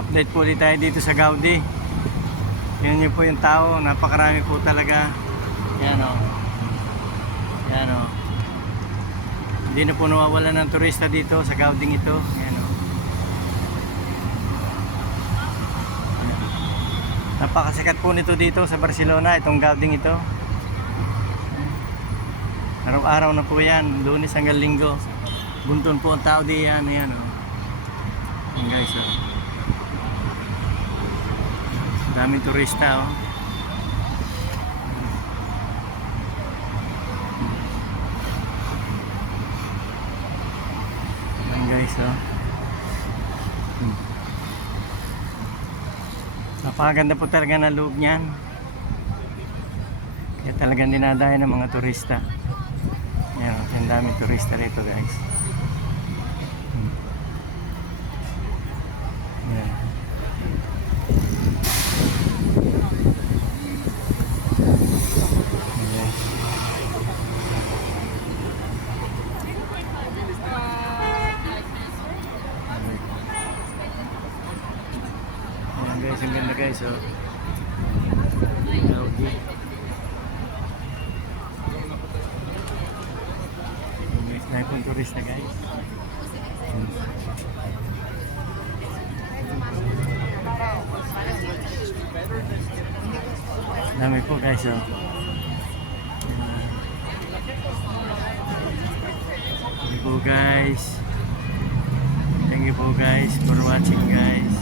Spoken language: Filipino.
Update po ulit tayo dito sa Gaudi. Yan nyo po yung tao, napakarami po talaga. Yan o. Yan o. Hindi na po nawawala ng turista dito sa Gauding ito. Yan o. Napakasikat po nito dito sa Barcelona, itong Gauding ito. Araw-araw na po yan, Lunes hanggang Linggo. Bunton po ang tao diyan, yan o. Yan guys o. Daming turista oh. Ayan guys oh. Napakaganda po talaga ng loob niyan. Kaya talagang dinadayo ng mga turista. Ayan oh, ang daming turista rito guys. Ayan. Guys, ang ganda guys oh. Gaudi. Guys, dahil pong turista guys. Dami po guys oh. Thank you po guys. Thank you po guys for watching guys.